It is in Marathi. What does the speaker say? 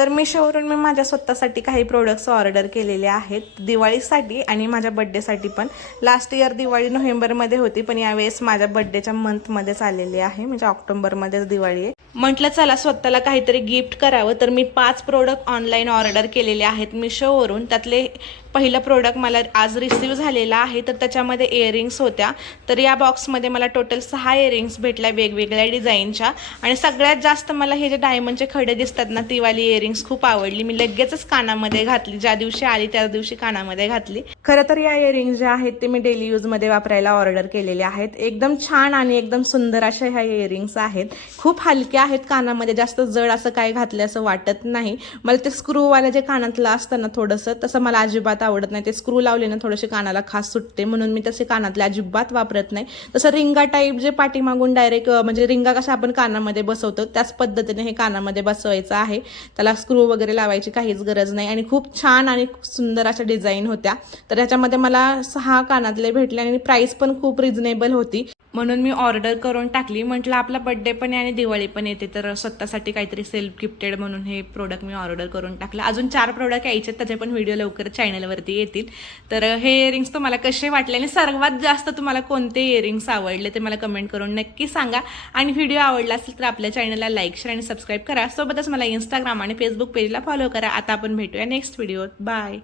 तर मिशोवरून मी माझ्या स्वतःसाठी काही प्रोडक्ट्स ऑर्डर केलेले आहेत दिवाळीसाठी आणि माझ्या बड्डेसाठी पण. लास्ट इयर दिवाळी नोव्हेंबरमध्ये होती, पण यावेळेस माझ्या बड्डेच्या मंथमध्येच आलेली आहे, म्हणजे ऑक्टोबरमध्येच दिवाळी आहे. म्हटलं चला स्वतःला काहीतरी गिफ्ट करावं, तर मी 5 प्रोडक्ट ऑनलाईन ऑर्डर केलेले आहेत मिशोवरून. त्यातले पहिलं प्रोडक्ट मला आज रिसीव झालेला आहे, तर त्याच्यामध्ये इयरिंग्स होत्या. तर या बॉक्समध्ये मला टोटल 6 इयरिंग्स भेटल्या वेगवेगळ्या डिझाईनच्या. आणि सगळ्यात जास्त मला हे जे डायमंडचे खडे दिसतात ना, ती वाली इयरिंग्स खूप आवडली. मी लगेचच कानामध्ये घातली, ज्या दिवशी आली त्या दिवशी कानामध्ये घातली. खरं तर या इयरिंग्स ज्या आहेत ते मी डेली यूजमध्ये वापरायला ऑर्डर केलेले आहेत. एकदम छान आणि एकदम सुंदर अशा ह्या इयरिंग्स आहेत. खूप हलक्या आहेत, कानामध्ये जास्त जड असं काय घातलं असं वाटत नाही. मला ते स्क्रूवालं जे कानातलं असतं ना थोडंसं, तसं मला अजिबात आवडत नाही. ते स्क्रू लावले ना थोडेसे कानाला खास सुटते, म्हणून मी तसे कानातले अजिबात वापरत नाही. तसं रिंगा टाईप जे पाठीमागून डायरेक्ट म्हणजे रिंगा कशा आपण कानामध्ये बसवतो त्याच पद्धतीने हे कानामध्ये बसवायचं आहे. त्याला स्क्रू वगैरे लावायची काहीच गरज नाही. आणि खूप छान आणि सुंदर अशा डिझाईन होत्या. तर ह्याच्यामध्ये मला 6 कानातले भेटले आणि प्राईस पण खूप रिजनेबल होती, म्हणून मी ऑर्डर करून टाकली. म्हटलं आपला बड्डे पण आहे आणि दिवाळी पण येते, तर स्वतःसाठी काहीतरी सेल्फ गिफ्टेड म्हणून हे प्रोडक्ट मी ऑर्डर करून टाकलं. अजून 4 प्रोडक्ट यायचे, त्याचे पण व्हिडिओ लवकर चॅनलवरती येतील. तर हे इयरिंग्स तुम्हाला कसे वाटले आणि सर्वात जास्त तुम्हाला कोणते इयरिंग्स आवडले ते मला कमेंट करून नक्की सांगा. आणि व्हिडिओ आवडला असेल तर आपल्या चॅनलला लाईक, शेअर आणि सबस्क्राईब करा. सोबतच मला इंस्टाग्राम आणि फेसबुक पेजला फॉलो करा. आता आपण भेटूया नेक्स्ट व्हिडिओत. बाय.